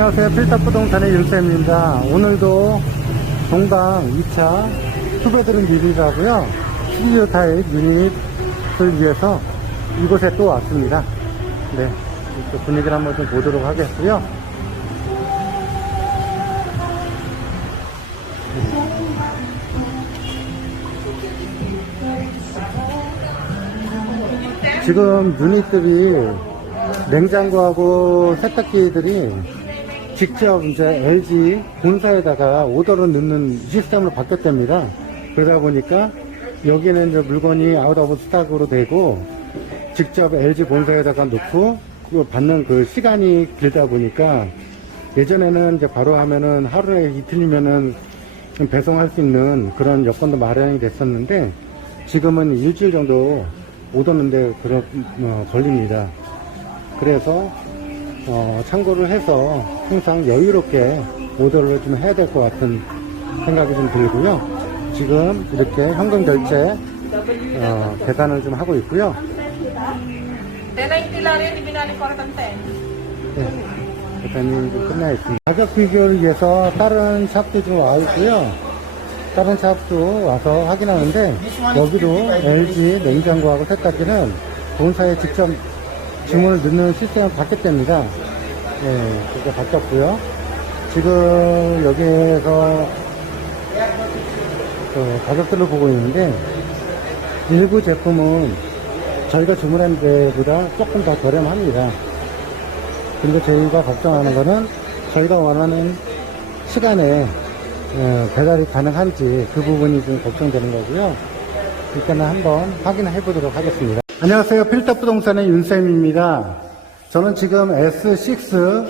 안녕하세요. 필터부동산의 윤쌤입니다. 오늘도 동강 2차 투베드룸 유닛하고요. 스튜디오 타입 유닛을 위해서 이곳에 또 왔습니다. 네. 또 분위기를 한번 좀 보도록 하겠고요. 지금 유닛들이 냉장고하고 세탁기들이 직접 이제 LG 본사에다가 오더를 넣는 시스템으로 바뀌었답니다. 그러다 보니까 여기는 이제 물건이 아웃 오브 스탁으로 되고 직접 LG 본사에다가 놓고 그걸 받는 그 시간이 길다 보니까 예전에는 이제 바로 하면은 하루에 이틀이면은 좀 배송할 수 있는 그런 여건도 마련이 됐었는데 지금은 일주일 정도 오더는데 그런 어, 걸립니다. 그래서 어, 참고를 해서 항상 여유롭게 오더를 좀 해야 될 것 같은 생각이 좀 들고요. 지금 이렇게 현금 결제 어, 계산을 좀 하고 있고요. 1090 lang rin, ibinalik ko rin 10. 네, 계산이 좀 끝나 있습니다. 가격 비교를 위해서 다른 샵도 좀 와 있고요. 다른 샵도 와서 확인하는데 여기도 LG 냉장고하고 세탁기는 본사에 직접 주문을 넣는 시스템을 바뀌었답니다. 네, 그게 바뀌었고요. 지금 여기에서 그 가격들을 보고 있는데 일부 제품은 저희가 주문한 데보다 조금 더 저렴합니다. 근데 저희가 걱정하는 거는 저희가 원하는 시간에 어, 배달이 가능한지 그 부분이 좀 걱정되는 거고요. 일단은 한번 확인해 보도록 하겠습니다. 안녕하세요. 필터 부동산의 윤쌤입니다. 저는 지금 S6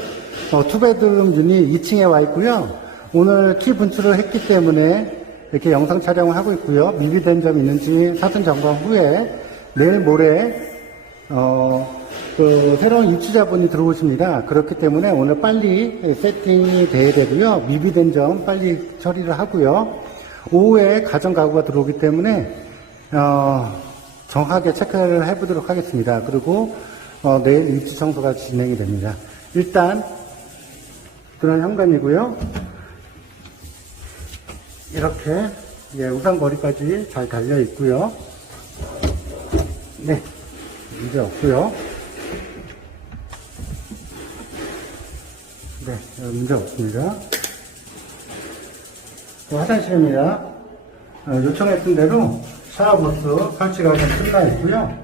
어, 투베드룸 유닛 2층에 와 있고요. 오늘 키 분출을 했기 때문에 이렇게 영상 촬영을 하고 있고요. 미비된 점 있는지 사전 점검 후에 내일 모레 어, 그 새로운 입주자분이 들어오십니다. 그렇기 때문에 오늘 빨리 세팅이 돼야 되고요. 미비된 점 빨리 처리를 하고요. 오후에 가정 가구가 들어오기 때문에 어, 정확하게 체크를 해보도록 하겠습니다. 그리고 어, 내일 입주 청소가 진행이 됩니다. 일단 그런 현관이고요. 이렇게 예, 우산머리까지 잘 달려 있고요. 네, 문제 없고요. 네, 어, 문제 없습니다. 또 화장실입니다. 어, 요청했던 대로 샤워부스 설치가 좀 끝나 있고요.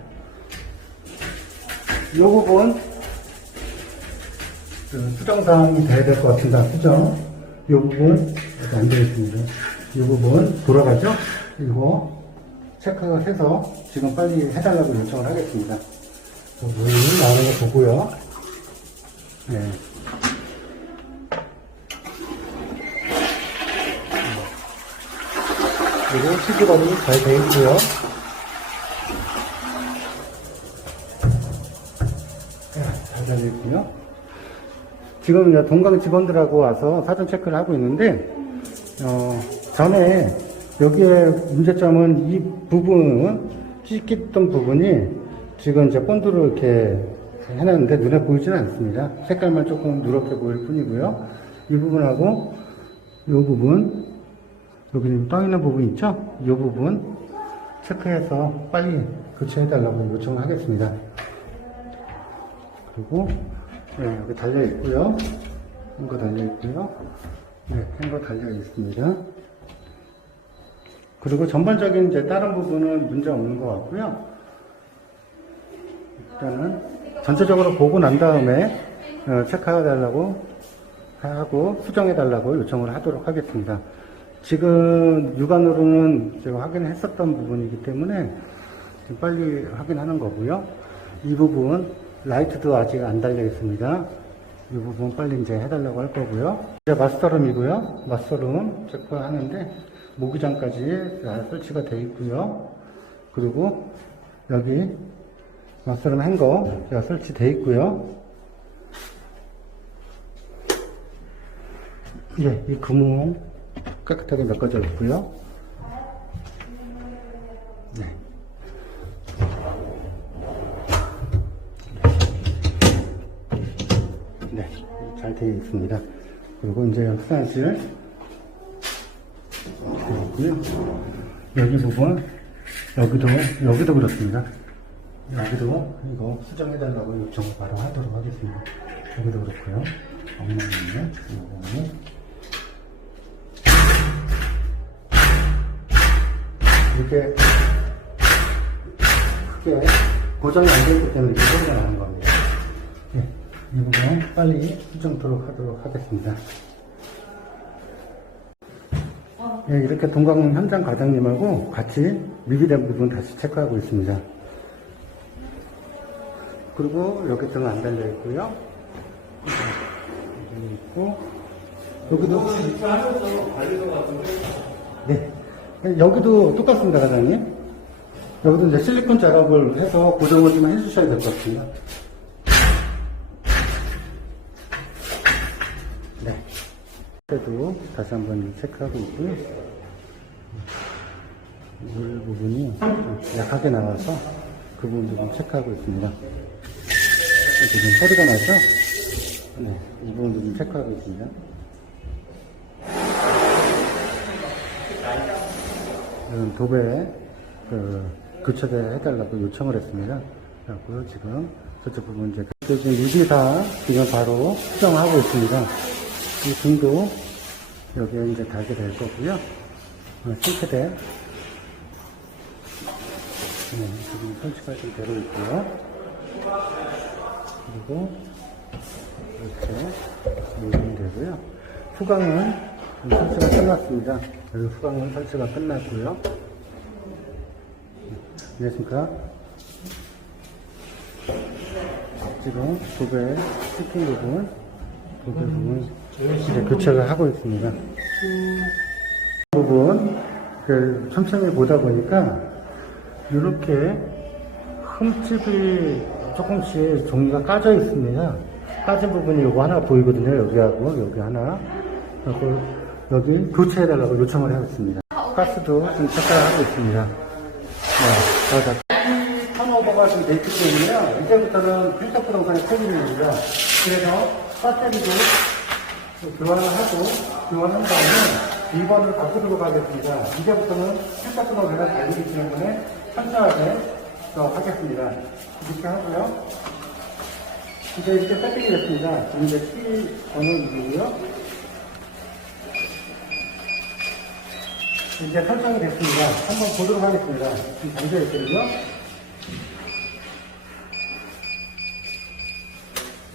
이 부분 그 수정사항이 돼야 될 것 같습니다. 수정. 이 부분 안 되어 있습니다. 이 부분 돌아가죠? 이거 체크해서 지금 빨리 해달라고 요청을 하겠습니다. 그 문이 나오는 거 보고요. 네. 그리고 치즈버리 잘 되어 있고요. 네, 잘 달려 있고요. 지금 동강 직원들하고 와서 사전 체크를 하고 있는데, 어, 전에 여기에 문제점은 이 부분, 찢겼던 부분이 지금 이제 본드로 이렇게 해놨는데 눈에 보이지는 않습니다. 색깔만 조금 누렇게 보일 뿐이고요. 이 부분하고 이 부분, 여기 지금 떠 있는 부분 있죠? 이 부분 체크해서 빨리 교체해달라고 요청을 하겠습니다. 그리고 네, 여기 달려 있고요. 한거 달려 있고요. 네, 한거 달려 있습니다. 그리고 전반적인 이제 다른 부분은 문제 없는 것 같고요. 일단은 전체적으로 보고 난 다음에 어, 체크해 달라고 하고 수정해 달라고 요청을 하도록 하겠습니다. 지금 육안으로는 제가 확인을 했었던 부분이기 때문에 빨리 확인하는 거고요. 이 부분 라이트도 아직 안 달려 있습니다. 이 부분 빨리 이제 해달라고 할 거고요. 이제 마스터룸이고요. 마스터룸 체크하는데 모기장까지 다 설치가 되어 있고요. 그리고 여기 마스터룸 행거 설치되어 있고요. 예, 이 구멍 깨끗하게 메꿔져 있고요. 네. 네, 잘 되어 있습니다. 그리고 이제 화장실 있고요. 여기 부분, 여기도, 여기도 그렇습니다. 여기도 이거 수정해달라고 요청 바로 하도록 하겠습니다. 여기도 그렇고요. 엉망이네. 이거 이 렇게 크게 고정이 안 되기 때문에 이 소리가 나는 겁니다. 네, 이 부분 빨리 수정토록 하도록 하겠습니다. 예, 이렇게 동광 현장 과장님하고 같이 미비된 부분 다시 체크하고 있습니다. 그리고 여기 등은 안 달려 있고요. 여기 있고 여기도 네. 여기도 똑같습니다, 과장님. 여기도 이제 실리콘 작업을 해서 고정을 좀 해주셔야 될 것 같습니다. 네. 그래도 다시 한번 체크하고 있고요. 물 부분이 좀 약하게 나와서 그 부분도 좀 체크하고 있습니다. 지금 소리가 나죠? 네, 이 부분도 좀 체크하고 있습니다. 이런 도배 그 교체대 해달라고 요청을 했습니다. 그래갖고 지금 저쪽 부분 이제 그 지금 유지사 지금 바로 수정하고 있습니다. 이 등도 여기에 이제 달게 될 거고요. 어, 싱크대 네, 지금 설치가 좀 되고 있고요. 그리고 이렇게 모으면 되고요. 후광은 설치가 끝났습니다. 여기 후광은 설치가 끝났고요. 안녕하십니까. 지금 도배 스킨 부분, 도배 부분 이제 교체를 하고 있습니다. 부분 그 천천히 보다 보니까 이렇게 흠집이 조금씩 종이가 까져 있습니다. 까진 부분이 요거 하나 보이거든요. 여기하고 여기 하나. 그리고 여기 교체해달라고 요청을 하고 있습니다. 가스도 지금 체크하고 있습니다. 네, 맞아. 턴오버가 좀 됐기 때문에요. 이제부터는 필터 부동산의 책임입니다. 그래서 배터리도 교환을 하고 교환한 다음에 2번을 바꾸도록 하겠습니다. 이제부터는 필터 부동산을 달리기 때문에 철저하게 또 하겠습니다. 이렇게 하고요. 이제 이렇게 세팅이 됐습니다. 지금 이제 키 번호이고요. 이제 설정이 됐습니다. 한번 보도록 하겠습니다. 지금 잠겨 있거든요.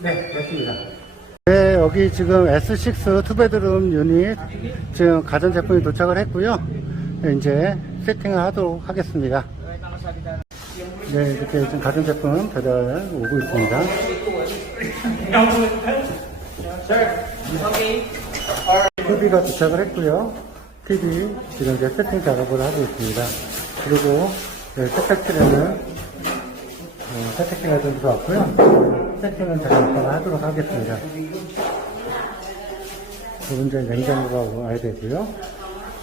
네, 됐습니다. 네, 여기 지금 S6 투베드룸 유닛 지금 가전 제품이 도착을 했고요. 네, 이제 세팅을 하도록 하겠습니다. 네, 이렇게 지금 가전 제품 배달 오고 있습니다. TV가 도착을 했고요. TV 지금 이제 세팅 작업을 하고 있습니다. 그리고 네, 세탁실에는 어, 세탁기가 좀 들어왔고요. 세팅은 잠깐 하도록 하겠습니다. 그리고 이제 냉장고가 와야 되고요.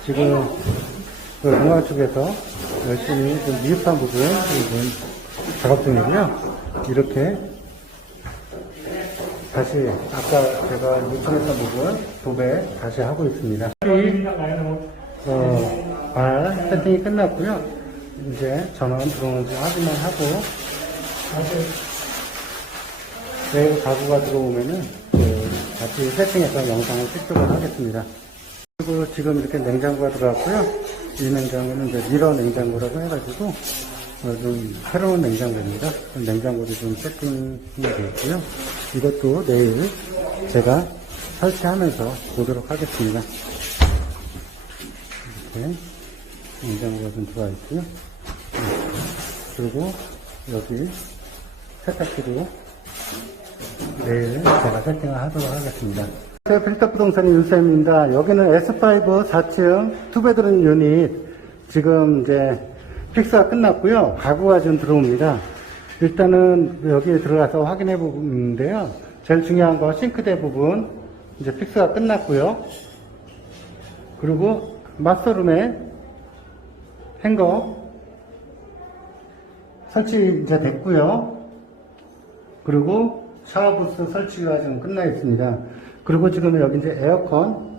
지금 그 공항 쪽에서 열심히 좀 미흡한 부분 지금 작업 중이고요. 이렇게 다시 아까 제가 요청했던 부분 도배 다시 하고 있습니다. 어, 발 세팅이 끝났고요. 이제 전원 들어오는지 확인만 하고 내일 가구가 들어오면은 그 다시 세팅해서 영상을 찍도록 하겠습니다. 그리고 지금 이렇게 냉장고가 들어왔고요. 이 냉장고는 이제 미러 냉장고라고 해가지고 어, 좀 새로운 냉장고입니다. 냉장고도 좀 세팅이 되어 있고요. 이것도 내일 제가 설치하면서 보도록 하겠습니다. 이렇게 냉장고가 좀 들어와 있고요. 네. 그리고 여기 세탁기도 내일 제가 세팅을 하도록 하겠습니다. 제 필터 부동산의 윤쌤입니다. 여기는 S5 4층 투베드룸 유닛 지금 이제 픽스가 끝났고요. 가구가 좀 들어옵니다. 일단은 여기에 들어가서 확인해 보는데요. 제일 중요한 거 싱크대 부분 이제 픽스가 끝났고요. 그리고 마스터룸에 행거 설치 이제 됐고요. 그리고 샤워부스 설치가 지금 끝나 있습니다. 그리고 지금 여기 이제 에어컨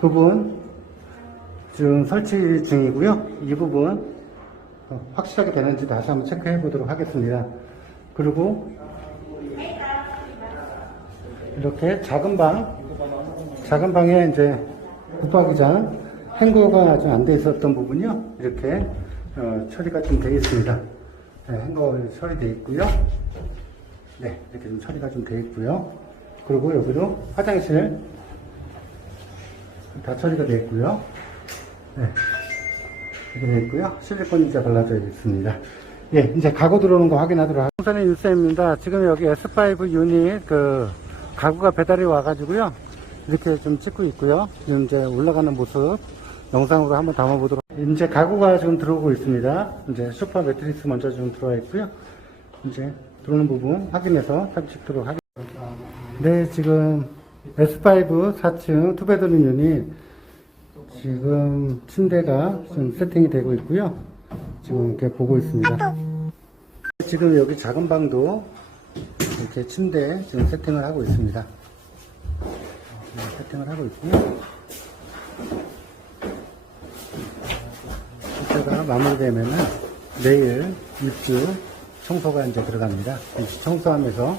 부분 지금 설치 중이고요. 이 부분 어, 확실하게 되는지 다시 한번 체크해 보도록 하겠습니다. 그리고 이렇게 작은 방, 작은 방에 이제 붙박이장 행거가 아직 안돼 있었던 부분이요. 이렇게 어, 처리가 좀돼 있습니다. 네, 행거 처리돼 있고요. 네, 이렇게 좀 처리가 좀돼 있고요. 그리고 여기도 화장실 다 처리가 돼 있고요. 네. 이렇게 돼 있고요. 실리콘 이제 발라져 있습니다. 예, 이제 가구 들어오는 거 확인하도록 하겠습니다. 우선의 윤쌤입니다. 지금 여기 S5 유닛 그 가구가 배달이 와가지고요. 이렇게 좀 찍고 있고요. 지금 이제 올라가는 모습 영상으로 한번 담아보도록. 이제 가구가 지금 들어오고 있습니다. 이제 소파 매트리스 먼저 좀 들어와 있고요. 이제 들어오는 부분 확인해서 사진 찍도록 하겠습니다. 네, 지금 S5 4층 투베드룸 유닛 지금 침대가 좀 세팅이 되고 있고요. 지금 이렇게 보고 있습니다. 지금 여기 작은 방도 이렇게 침대 지금 세팅을 하고 있습니다. 지금 세팅을 하고 있고요. 침대가 마무리되면은 내일 입주 청소가 이제 들어갑니다. 입주 청소하면서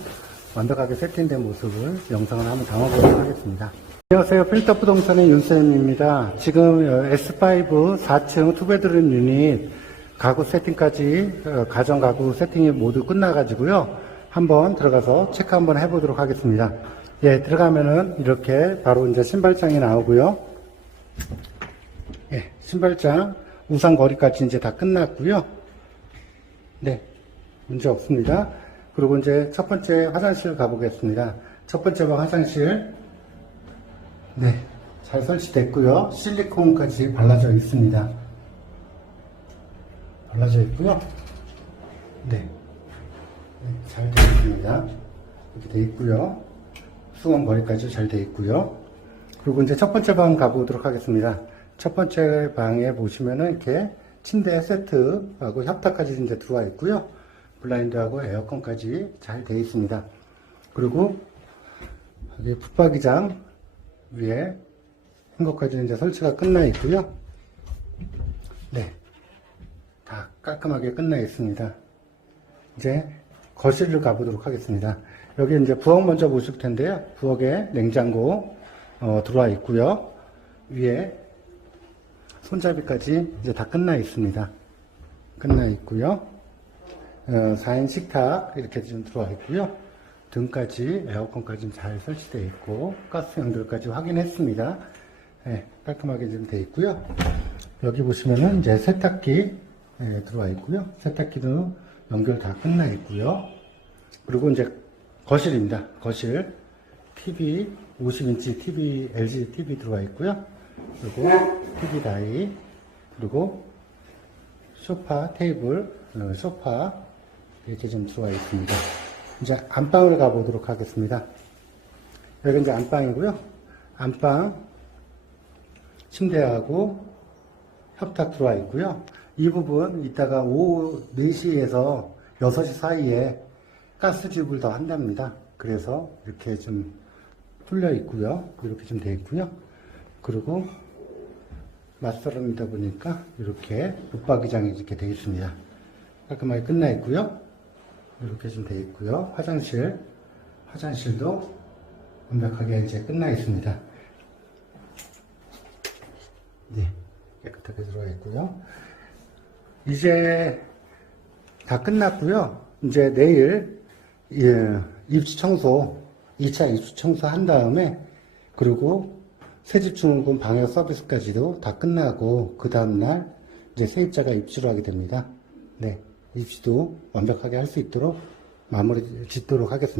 완벽하게 세팅된 모습을 영상을 한번 담아보도록 하겠습니다. 안녕하세요. 필터 부동산의 윤쌤입니다. 지금 S5 4층 투베드룸 유닛 가구 세팅까지 어, 가정 가구 세팅이 모두 끝나가지고요. 한번 들어가서 체크 한번 해보도록 하겠습니다. 예, 들어가면은 이렇게 바로 이제 신발장이 나오고요. 예, 신발장 우산 거리까지 이제 다 끝났고요. 네, 문제 없습니다. 그리고 이제 첫 번째 화장실 가보겠습니다. 첫 번째 방 화장실. 네, 잘 설치됐고요. 실리콘까지 발라져 있습니다. 발라져 있고요. 네, 네, 잘 되어 있습니다. 이렇게 되어 있고요. 수건 거리까지 잘 되어 있고요. 그리고 이제 첫 번째 방 가보도록 하겠습니다. 첫 번째 방에 보시면은 이렇게 침대 세트하고 협탁까지 이제 들어와 있고요. 블라인드하고 에어컨까지 잘 되어 있습니다. 그리고 여기 붙박이장 위에 행거까지 이제 설치가 끝나 있고요. 네. 다 깔끔하게 끝나 있습니다. 이제 거실을 가보도록 하겠습니다. 여기 이제 부엌 먼저 보실 텐데요. 부엌에 냉장고 어, 들어와 있고요. 위에 손잡이까지 이제 다 끝나 있습니다. 끝나 있고요. 어, 4인 식탁 이렇게 좀 들어와 있고요. 등까지 에어컨까지 잘 설치되어 있고 가스 연결까지 확인했습니다. 네, 깔끔하게 좀 되어 있고요. 여기 보시면은 이제 세탁기 예, 들어와 있고요. 세탁기도 연결 다 끝나 있고요. 그리고 이제 거실입니다. 거실 TV 50인치 TV LG TV 들어와 있고요. 그리고 TV 다이 그리고 소파 테이블 어, 소파 이렇게 좀 들어와 있습니다. 이제 안방을 가보도록 하겠습니다. 여기 이제 안방이고요. 안방 침대하고 협탁 들어와 있고요. 이 부분 이따가 오후 4시에서 6시 사이에 가스집을 더 한답니다. 그래서 이렇게 좀 뚫려 있고요. 이렇게 좀 되어 있고요. 그리고 맞서름이다 보니까 이렇게 붙박이장이 이렇게 되어 있습니다. 깔끔하게 끝나 있고요. 이렇게 좀 되어 있고요. 화장실, 화장실도 완벽하게 이제 끝나 있습니다. 네, 깨끗하게 들어가 있고요. 이제 다 끝났고요. 이제 내일 예, 입주 청소, 2차 입주 청소 한 다음에 그리고 새집중후금 방역 서비스까지도 다 끝나고 그 다음날 이제 세입자가 입주를 하게 됩니다. 네, 입주도 완벽하게 할 수 있도록 마무리 짓도록 하겠습니다.